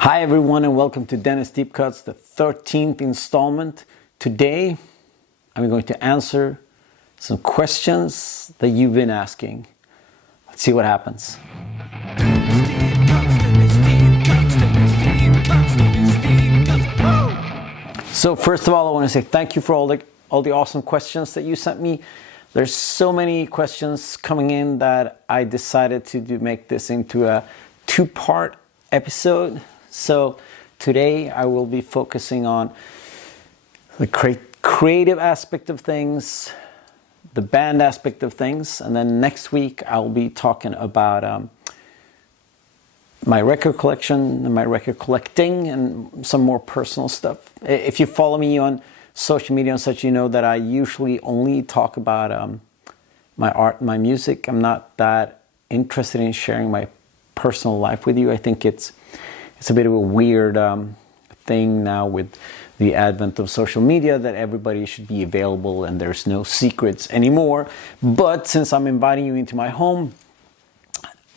Hi everyone and welcome to Dennis Deep Cuts, the 13th installment. Today I'm going to answer some questions that you've been asking. Let's see what happens. So first of all, I want to say thank you for all the awesome questions that you sent me. There's so many questions coming in that I decided to make this into a two-part episode. So today I will be focusing on the creative aspect of things, the band aspect of things, and then next week I'll be talking about my record collection and my record collecting and some more personal stuff. If you follow me on social media and such, you know that I usually only talk about my art, my music. I'm not that interested in sharing my personal life with you. I think it's a bit of a weird thing now with the advent of social media that everybody should be available and there's no secrets anymore. But since I'm inviting you into my home,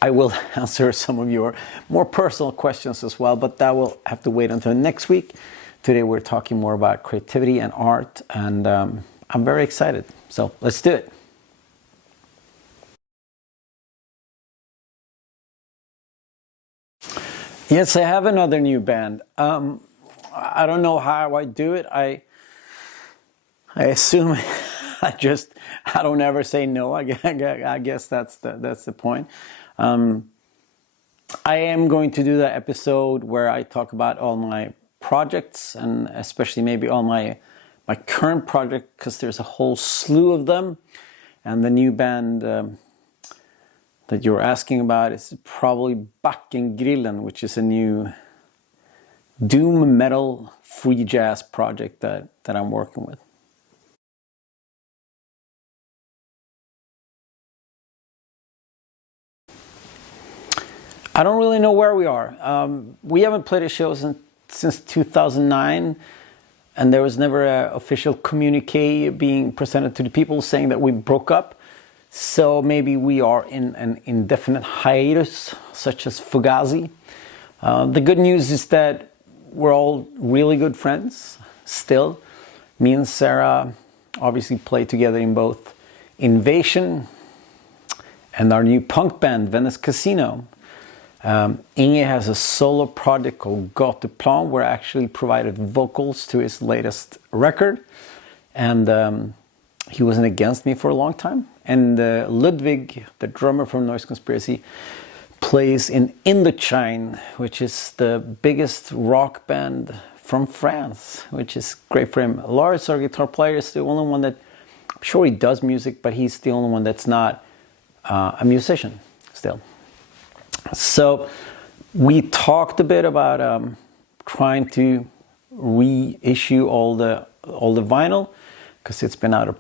I will answer some of your more personal questions as well, but that will have to wait until next week. Today we're talking more about creativity and art, and I'm very excited. So let's do it. Yes, I have another new band. I don't know how I do it. I assume I don't ever say no. I guess that's the point. I am going to do that episode where I talk about all my projects and especially maybe all my current project, because there's a whole slew of them, and the new band that you're asking about is probably Backengrillen, which is a new doom metal free jazz project that I'm working with. I don't really know where we are. We haven't played a show since 2009, and there was never an official communique being presented to the people saying that we broke up. So maybe we are in an indefinite hiatus, such as Fugazi. The good news is that we're all really good friends still. Me and Sarah obviously play together in both INVSN and our new punk band, Venice Casino. Inge has a solo project called Gatuplan, where I actually provided vocals to his latest record. And he wasn't against me for a long time. And Ludwig, the drummer from Noise Conspiracy, plays in Indochine, which is the biggest rock band from France, which is great for him. Lars, our guitar player, is the only one that, I'm sure he does music, but he's the only one that's not a musician still. So we talked a bit about trying to reissue all the vinyl, because it's been out of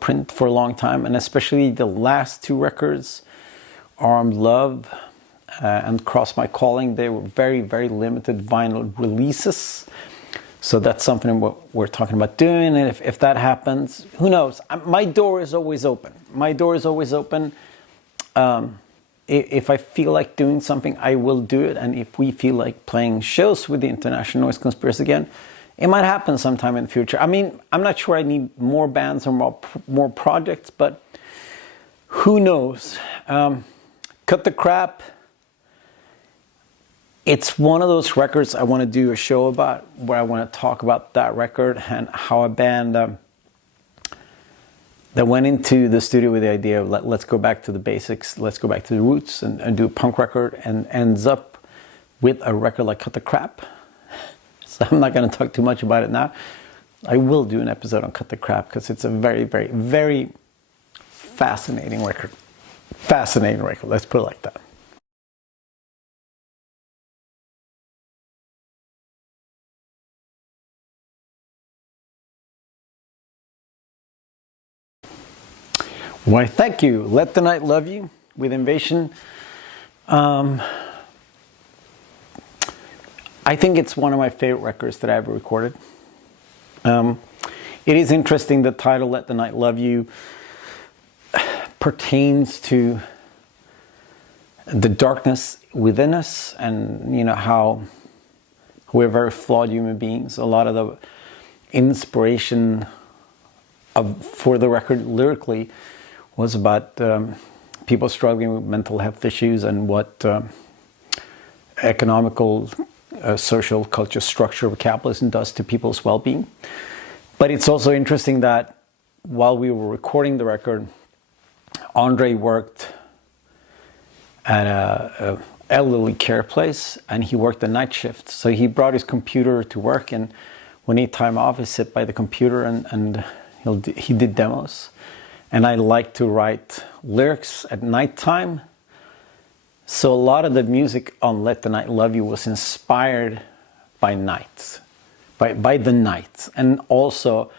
print for a long time, and especially the last two records, Armed Love and Cross My Calling, they were very, very limited vinyl releases. So that's something we're talking about doing, and if that happens, who knows? My door is always open. My door is always open. If I feel like doing something, I will do it, and if we feel like playing shows with the International Noise Conspiracy again, it might happen sometime in the future. I mean, I'm not sure I need more bands or more projects, but who knows? Cut the Crap. It's one of those records I want to do a show about, where I want to talk about that record and how a band that went into the studio with the idea of let's go back to the basics, let's go back to the roots and do a punk record, and ends up with a record like Cut the Crap. So I'm not going to talk too much about it now. I will do an episode on Cut the Crap, because it's a very, very, very fascinating record. Fascinating record, let's put it like that. Why, thank you. Let the Night Love You with INVSN. I think it's one of my favorite records that I ever recorded. It is interesting, the title Let the Night Love You pertains to the darkness within us, and you know how we're very flawed human beings. A lot of the inspiration for the record lyrically was about people struggling with mental health issues and what economical, social, culture structure of capitalism does to people's well-being. But it's also interesting that while we were recording the record, Andre worked at a elderly care place, and he worked the night shift. So he brought his computer to work, and when he had time off, he sit by the computer and he did demos. And I like to write lyrics at nighttime. So a lot of the music on Let the Night Love You was inspired by nights, by the night. And also,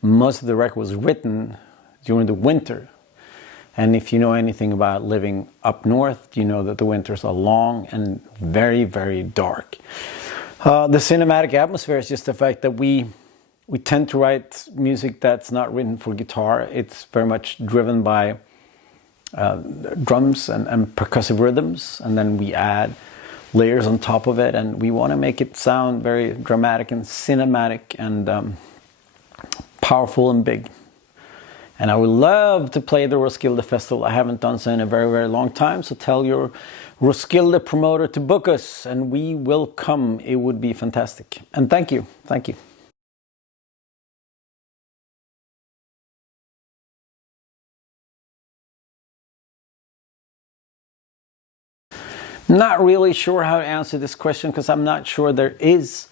most of the record was written during the winter. And if you know anything about living up north, you know that the winters are long and very, very dark. The cinematic atmosphere is just the fact that we tend to write music that's not written for guitar. It's very much driven by drums and percussive rhythms, and then we add layers on top of it, and we want to make it sound very dramatic and cinematic and powerful and big. And I would love to play the Roskilde Festival. I haven't done so in a very, very long time. So tell your Roskilde promoter to book us, and we will come. It would be fantastic. And thank you. Thank you. Not really sure how to answer this question, because I'm not sure there is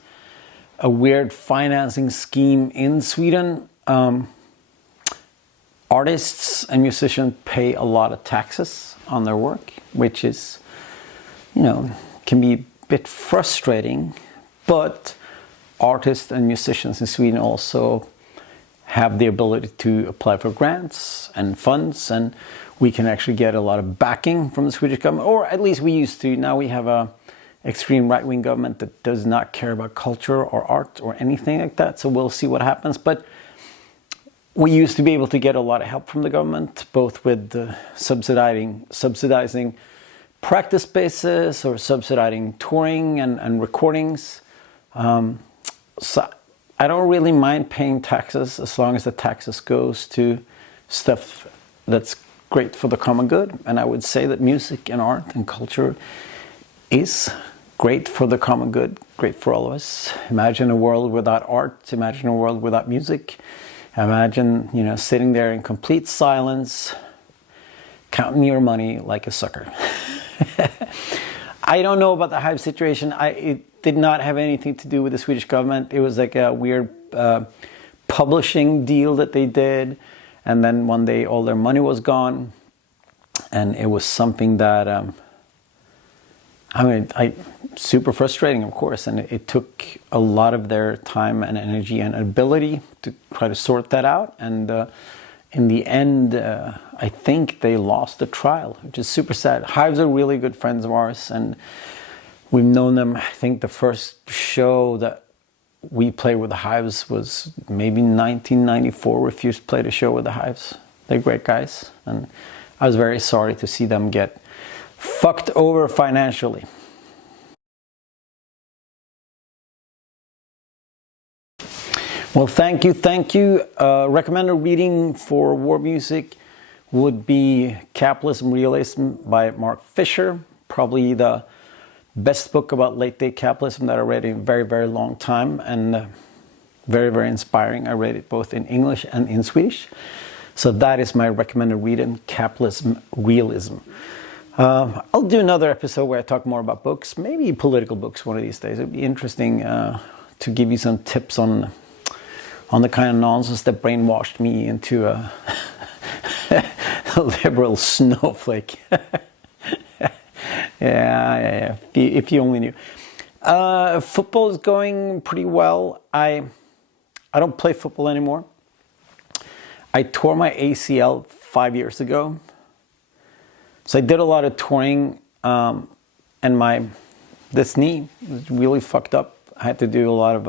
a weird financing scheme in Sweden. Artists and musicians pay a lot of taxes on their work, which is, you know, can be a bit frustrating. But artists and musicians in Sweden also have the ability to apply for grants and funds, and we can actually get a lot of backing from the Swedish government, or at least we used to. Now we have a extreme right-wing government that does not care about culture or art or anything like that, so we'll see what happens. But we used to be able to get a lot of help from the government, both with subsidizing practice spaces or subsidizing touring and recordings. So I don't really mind paying taxes as long as the taxes goes to stuff that's great for the common good. And I would say that music and art and culture is great for the common good, great for all of us. Imagine a world without art, imagine a world without music. Imagine, you know, sitting there in complete silence, counting your money like a sucker. I don't know about the Hive situation. It did not have anything to do with the Swedish government. It was like a weird publishing deal that they did. And then one day all their money was gone. And it was something that, super frustrating, of course. And it took a lot of their time and energy and ability to try to sort that out. And in the end, I think they lost the trial, which is super sad. Hives are really good friends of ours, and we've known them. I think the first show that we played with the Hives was maybe 1994. Refused played a show with the Hives. They're great guys, and I was very sorry to see them get fucked over financially. Well, thank you. Recommended reading for war music would be Capitalism, Realism by Mark Fisher. Probably the best book about late-day capitalism that I read in a very, very long time, and very, very inspiring. I read it both in English and in Swedish. So that is my recommended reading, Capitalism, Realism. I'll do another episode where I talk more about books, maybe political books one of these days. It'd be interesting to give you some tips on the kind of nonsense that brainwashed me into a liberal snowflake. Yeah. If you only knew. Football is going pretty well. I don't play football anymore. I tore my ACL 5 years ago. So I did a lot of touring, and this knee was really fucked up. I had to do a lot of,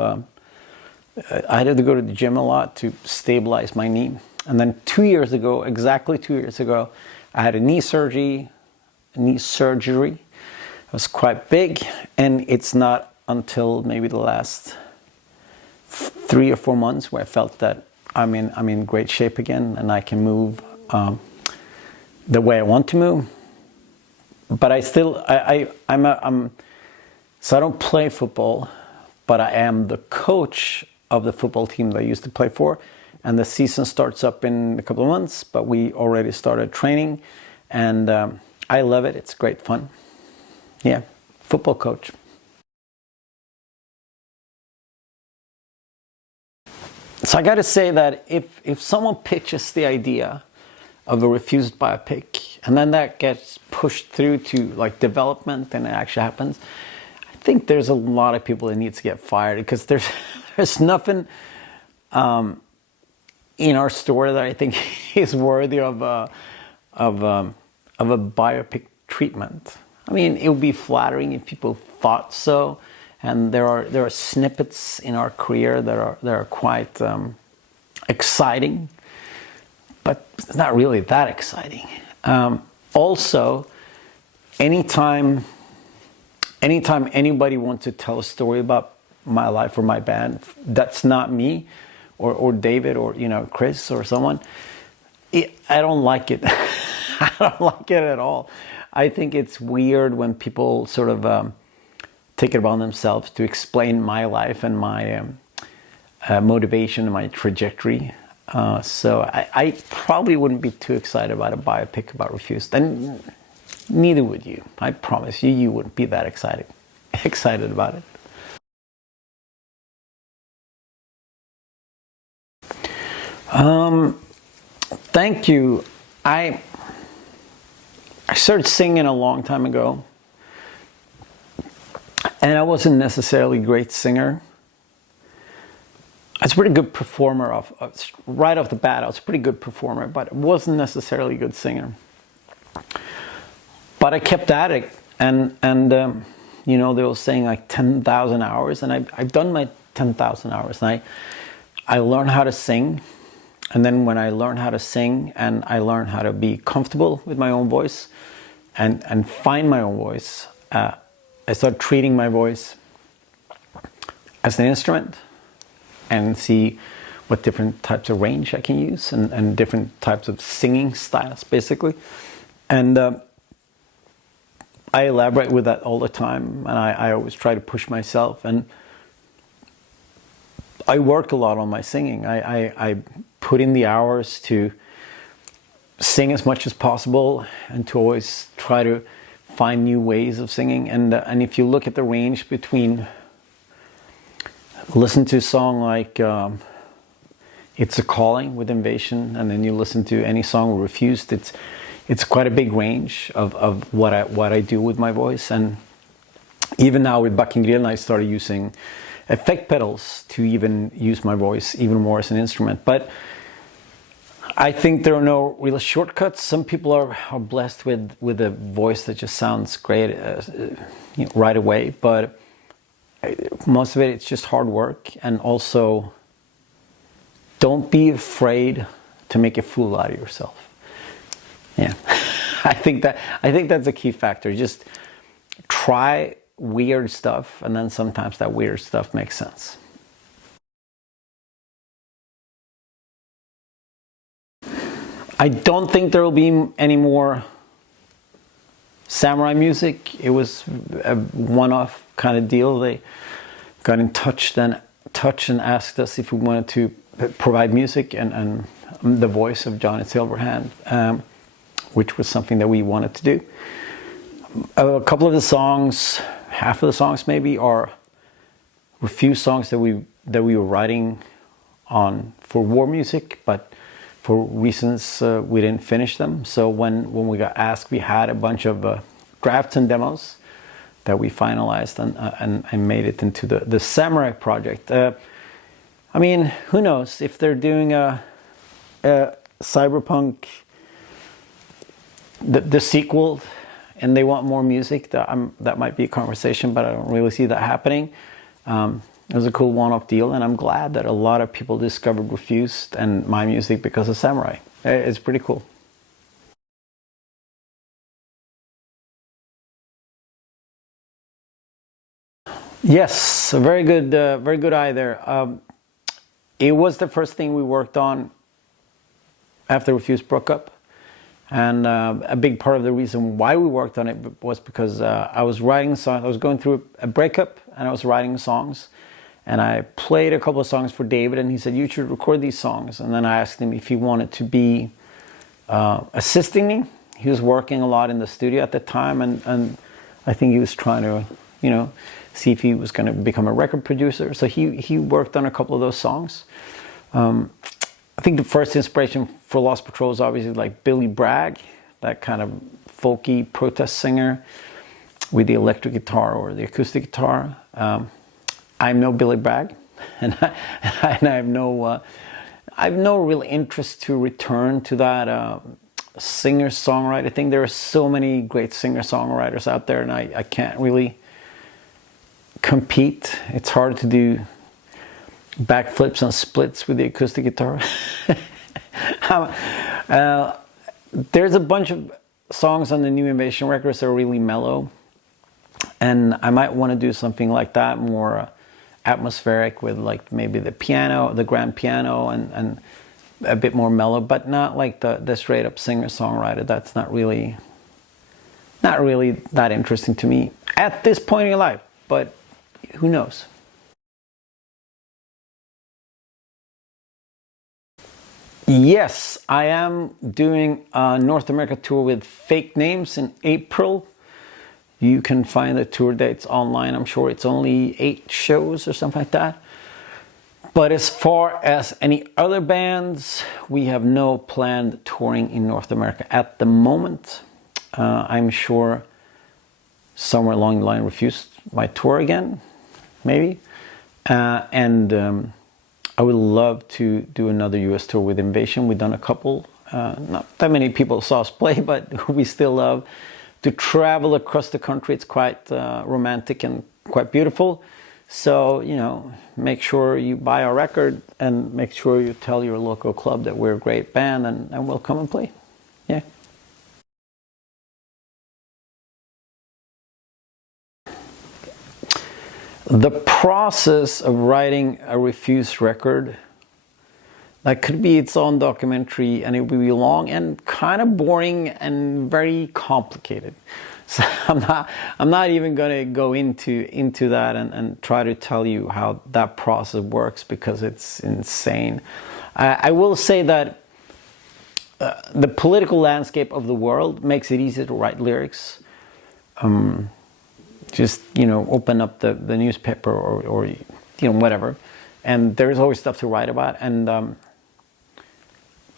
I had to go to the gym a lot to stabilize my knee. And then 2 years ago, exactly 2 years ago, I had a knee surgery was quite big, and it's not until maybe the last 3 or 4 months where I felt that I'm in great shape again, and I can move the way I want to move. But so I don't play football, but I am the coach of the football team that I used to play for, and the season starts up in a couple of months, but we already started training, and I love it. It's great fun. Yeah, football coach. So I got to say that if someone pitches the idea of a refused biopic, and then that gets pushed through to like development and it actually happens, I think there's a lot of people that need to get fired, because there's nothing in our story that I think is worthy of a biopic treatment. I mean, it would be flattering if people thought so, and there are snippets in our career that are quite exciting, but it's not really that exciting. Also, anytime anybody wants to tell a story about my life or my band, that's not me or David or Chris or someone, I don't like it. I don't like it at all. I think it's weird when people sort of take it upon themselves to explain my life and my motivation and my trajectory. So I probably wouldn't be too excited about a biopic about Refused, and neither would you. I promise you, you wouldn't be that excited about it. Thank you. I started singing a long time ago, and I wasn't necessarily a great singer. I was a pretty good performer right off the bat. I was a pretty good performer, but I wasn't necessarily a good singer. But I kept at it, and they were saying like 10,000 hours, and I've done my 10,000 hours, and I learned how to sing. And then when I learned how to sing, and I learned how to be comfortable with my own voice and find my own voice, I started treating my voice as an instrument and see what different types of range I can use and different types of singing styles, basically. And I elaborate with that all the time, and I always try to push myself. And I work a lot on my singing. I put in the hours to sing as much as possible and to always try to find new ways of singing. And if you look at the range between listen to a song like It's a Calling with INVSN, and then you listen to any song with Refused, it's quite a big range of what I do with my voice. And even now with Backengrillen, I started using effect pedals to even use my voice even more as an instrument. But I think there are no real shortcuts. Some people are blessed with a voice that just sounds great right away, but most of it's just hard work. And also, don't be afraid to make a fool out of yourself. Yeah, I think that's a key factor. Just try weird stuff, and then sometimes that weird stuff makes sense. I don't think there will be any more samurai music. It was a one-off kind of deal. They got in touch and asked us if we wanted to provide music and the voice of Johnny Silverhand, which was something that we wanted to do. A couple of the songs, half of the songs maybe, are Refused songs that we were writing on for war music, but for reasons we didn't finish them. So when we got asked, we had a bunch of drafts and demos that we finalized and made it into the Samurai project. I mean, who knows if they're doing a cyberpunk, the sequel, and they want more music, that might be a conversation, but I don't really see that happening. It was a cool one-off deal, and I'm glad that a lot of people discovered Refused and my music because of Samurai. It's pretty cool. Yes, a very good eye there. It was the first thing we worked on after Refuse broke up, and a big part of the reason why we worked on it was because I was writing songs. I was going through a breakup, and I was writing songs, and I played a couple of songs for David, and he said, "You should record these songs." And then I asked him if he wanted to be assisting me. He was working a lot in the studio at the time, and I think he was trying to, see if he was going to become a record producer. So he worked on a couple of those songs. I think the first inspiration for Lost Patrol is obviously like Billy Bragg, that kind of folky protest singer with the electric guitar or the acoustic guitar. I'm no Billy Bragg, and I have no real interest to return to that singer-songwriter thing. There are so many great singer-songwriters out there, and I can't really compete. It's hard to do backflips and splits with the acoustic guitar. There's a bunch of songs on the new INVSN records that are really mellow, and I might want to do something like that, more atmospheric, with like maybe the piano, the grand piano, and a bit more mellow, but not like the straight up singer-songwriter. That's not really that interesting to me at this point in your life, but who knows? Yes, I am doing a North America tour with Fake Names in April. You can find the tour dates online. I'm sure it's only 8 shows or something like that. But as far as any other bands, we have no planned touring in North America at the moment. I'm sure somewhere along the line Refused my tour again, maybe. I would love to do another US tour with INVSN. We've done a couple. Not that many people saw us play, but we still love to travel across the country. It's quite romantic and quite beautiful. So, make sure you buy our record and make sure you tell your local club that we're a great band, and we'll come and play. Yeah. The process of writing a Refused record, that could be its own documentary, and it will be long and kind of boring and very complicated. So I'm not even going to go into that and try to tell you how that process works, because it's insane. I will say that the political landscape of the world makes it easy to write lyrics. Just open up the newspaper or whatever, and there's always stuff to write about. And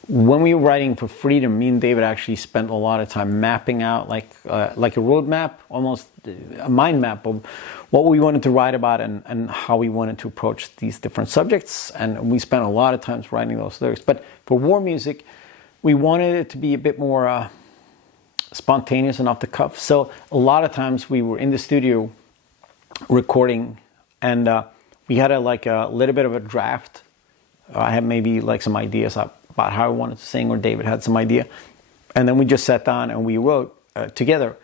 when we were writing for Freedom, me and David actually spent a lot of time mapping out like a roadmap, almost a mind map of what we wanted to write about and how we wanted to approach these different subjects. And we spent a lot of time writing those lyrics. But for war music, we wanted it to be a bit more spontaneous and off the cuff. So a lot of times we were in the studio recording, and we had a little bit of a draft. I had maybe some ideas about how I wanted to sing, or David had some idea, and then we just sat down and we wrote together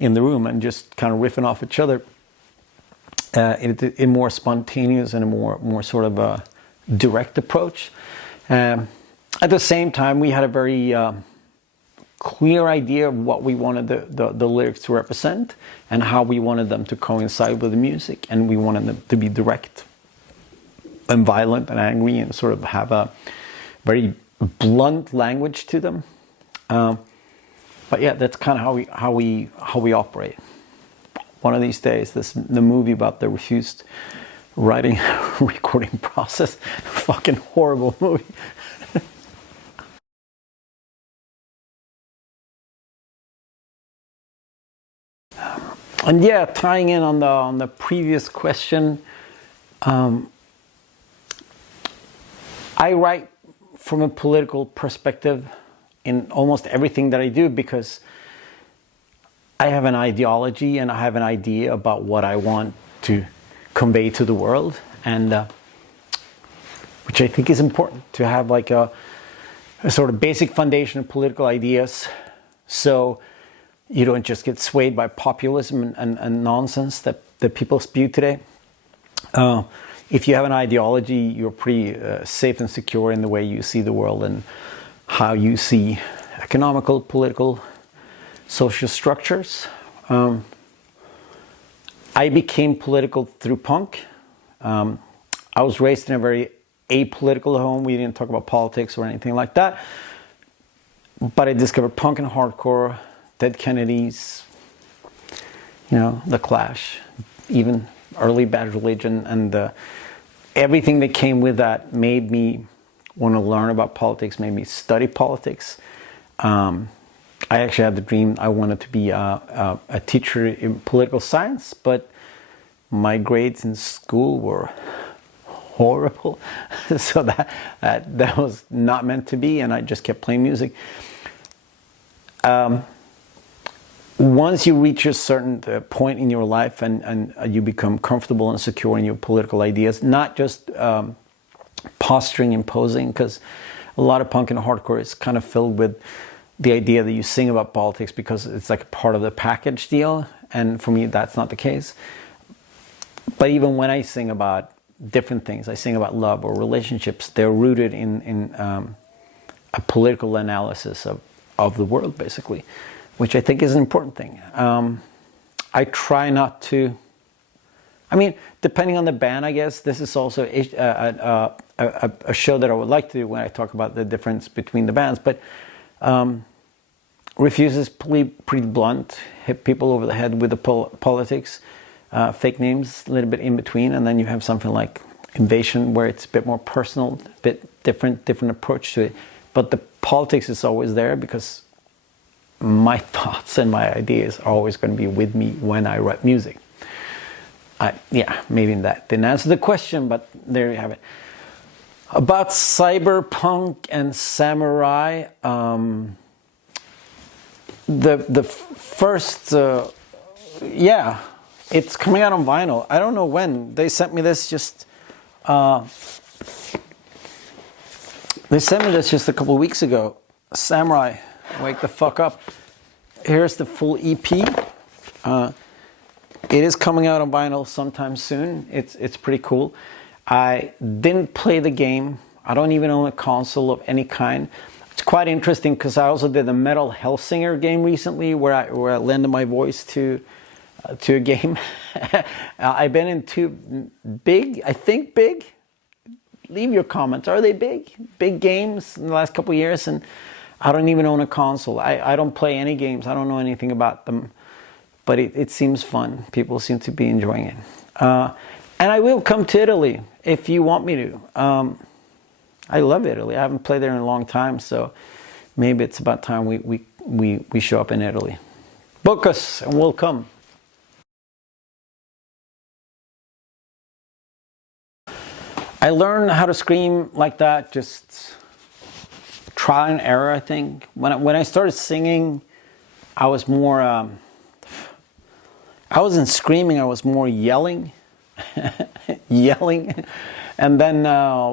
in the room, and just kind of riffing off each other in more spontaneous and a more sort of a direct approach. At the same time, we had a very clear idea of what we wanted the lyrics to represent and how we wanted them to coincide with the music, and we wanted them to be direct and violent and angry and sort of have a very blunt language to them. But yeah, that's kind of how we operate. One of these days, the movie about the Refused writing recording process, fucking horrible movie. And yeah, tying in on the previous question, I write from a political perspective in almost everything that I do, because I have an ideology and I have an idea about what I want to convey to the world, and which I think is important to have a sort of basic foundation of political ideas, so you don't just get swayed by populism and nonsense that people spew today. If you have an ideology, you're pretty safe and secure in the way you see the world and how you see economical, political, social structures. I became political through punk. I was raised in a very apolitical home. We didn't talk about politics or anything like that. But I discovered punk and hardcore, Dead Kennedys, The Clash, even early Bad Religion, and everything that came with that made me want to learn about politics, made me study politics. I actually had the dream I wanted to be a teacher in political science, but my grades in school were horrible. So that was not meant to be, and I just kept playing music. Once you reach a certain point in your life and you become comfortable and secure in your political ideas, not just posturing and posing, because a lot of punk and hardcore is kind of filled with the idea that you sing about politics because it's like a part of the package deal, and for me that's not the case. But even when I sing about different things, I sing about love or relationships, they're rooted in a political analysis of the world, basically, which I think is an important thing. I try not to, depending on the band, I guess, this is also a show that I would like to do when I talk about the difference between the bands, but Refuse is pretty blunt, hit people over the head with the politics, fake names, a little bit in between, and then you have something like INVSN where it's a bit more personal, a bit different approach to it. But the politics is always there because my thoughts and my ideas are always going to be with me when I write music. Maybe that didn't answer the question, but there you have it. About cyberpunk and samurai, the first, it's coming out on vinyl. I don't know when. They sent me this just a couple of weeks ago. Samurai, wake the fuck up. Here's the full EP. It is coming out on vinyl sometime soon. It's pretty cool. I didn't play the game. I don't even own a console of any kind. It's quite interesting because I also did a Metal Hellsinger game recently where I lended my voice to a game. I've been in two big. Leave your comments. Are they big games in the last couple of years? And I don't even own a console. I don't play any games. I don't know anything about them. But it seems fun. People seem to be enjoying it. And I will come to Italy if you want me to. I love Italy. I haven't played there in a long time, so maybe it's about time we show up in Italy. Book us and we'll come. I learned how to scream like that, just trial and error, I think. When I started singing, I was more, I wasn't screaming, I was more yelling. And then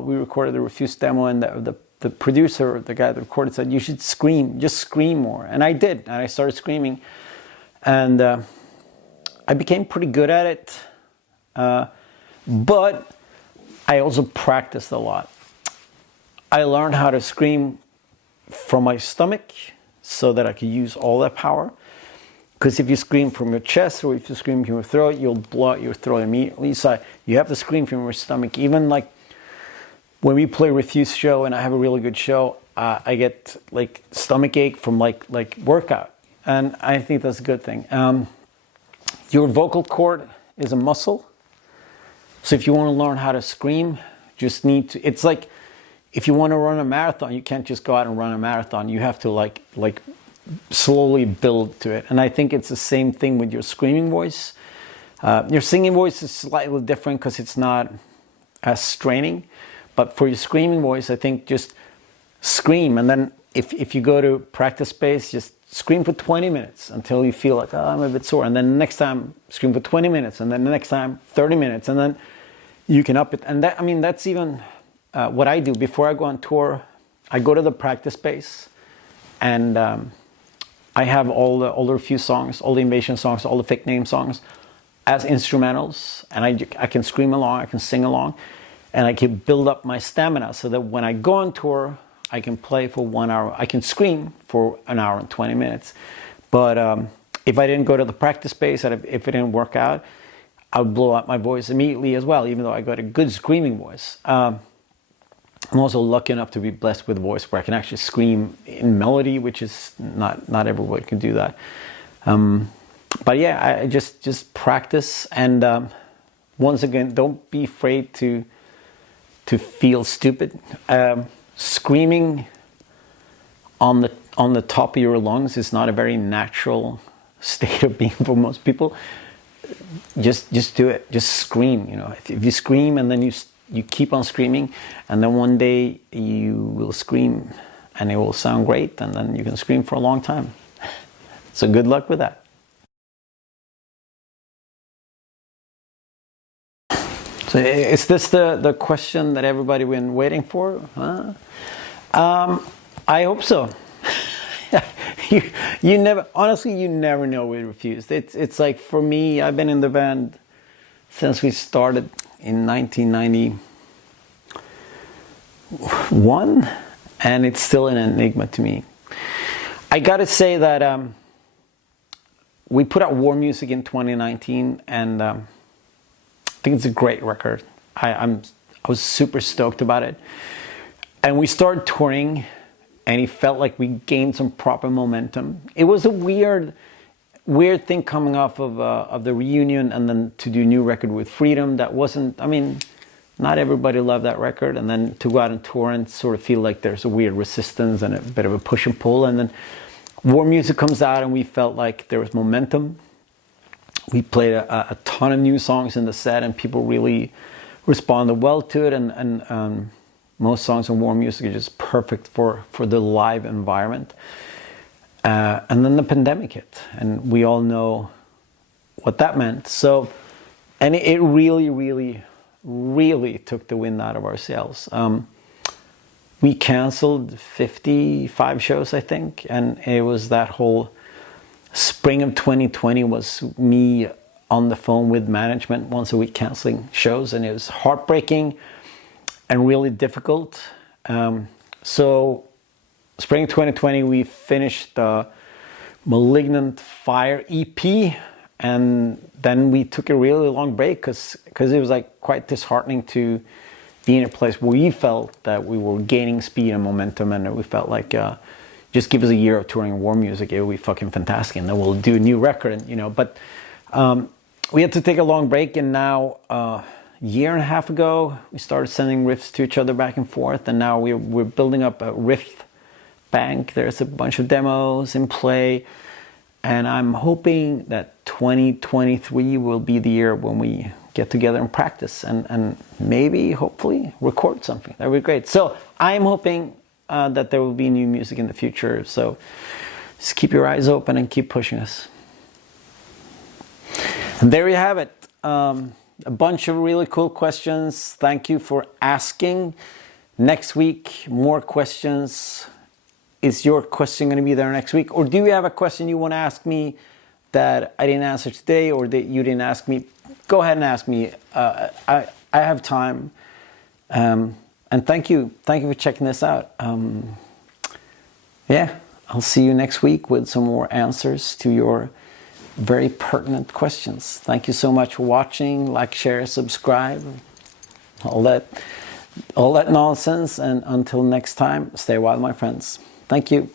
we recorded the Refuse demo, and the producer, the guy that recorded, said, you should scream, just scream more. And I did, and I started screaming. And I became pretty good at it. But I also practiced a lot. I learned how to scream from my stomach so that I could use all that power. Because if you scream from your chest or if you scream from your throat, you'll blow out your throat immediately. So you have to scream from your stomach. Even like when we play Refuse show and I have a really good show, I get like stomach ache from like workout. And I think that's a good thing. Your vocal cord is a muscle. So if you want to learn how to scream, just need to, it's like if you want to run a marathon, you can't just go out and run a marathon. You have to like slowly build to it. And I think it's the same thing with your screaming voice. Your singing voice is slightly different because it's not as straining. But for your screaming voice, I think just scream. And then if you go to practice space, just scream for 20 minutes until you feel like, oh, I'm a bit sore. And then the next time, scream for 20 minutes. And then the next time, 30 minutes. And then you can up it. And that, that's even what I do. Before I go on tour, I go to the practice space and I have all the Refuse songs, all the INVSN songs, all the fake name songs. as instrumentals, and I can scream along, I can sing along, and I can build up my stamina so that when I go on tour, I can play for 1 hour. I can scream for 1 hour and 20 minutes. But if I didn't go to the practice space, and if it didn't work out, I would blow out my voice immediately as well, even though I got a good screaming voice. I'm also lucky enough to be blessed with a voice where I can actually scream in melody, which is not everybody can do that. But yeah, I just practice, and once again, don't be afraid to feel stupid. Screaming on the top of your lungs is not a very natural state of being for most people. Just do it. Just scream. You know, if you scream and then you keep on screaming, and then one day you will scream, and it will sound great, and then you can scream for a long time. So good luck with that. So is this the question that everybody been waiting for? Huh? I hope so. you never, honestly, you never know with Refused. It's like, for me, I've been in the band since we started in 1991, and it's still an enigma to me. I gotta say that we put out War Music in 2019, and I think it's a great record. I was super stoked about it. And we started touring, and it felt like we gained some proper momentum. It was a weird thing coming off of the reunion, and then to do a new record with Freedom. That wasn't, I mean, not everybody loved that record. And then to go out and tour and sort of feel like there's a weird resistance and a bit of a push and pull. And then War Music comes out, and we felt like there was momentum. We played a ton of new songs in the set, and people really responded well to it. And most songs on War Music are just perfect for the live environment. And then the pandemic hit, and we all know what that meant. So, and it really, really, really took the wind out of our sails. We canceled 55 shows, I think, and it was that whole spring of 2020 was me on the phone with management once a week canceling shows, and it was heartbreaking and really difficult. So spring 2020, we finished the Malignant Fire EP, and then we took a really long break because it was like quite disheartening to be in a place where we felt that we were gaining speed and momentum, and we felt like just give us a year of touring War Music, it would be fucking fantastic, and then we'll do a new record, and, you know. But we had to take a long break, and now a year and a half ago we started sending riffs to each other back and forth, and now we're building up a riff bank. There's a bunch of demos in play, and I'm hoping that 2023 will be the year when we get together and practice, and maybe, hopefully, record something. That would be great. So I'm hoping that there will be new music in the future. So just keep your eyes open and keep pushing us. And there you have it. A bunch of really cool questions. Thank you for asking. Next week, more questions. Is your question going to be there next week? Or do you have a question you want to ask me that I didn't answer today, or that you didn't ask me? Go ahead and ask me. I have time. And thank you for checking this out. Yeah, I'll see you next week with some more answers to your very pertinent questions. Thank you so much for watching. Like, share, subscribe, all that nonsense. And until next time, stay wild, my friends. Thank you.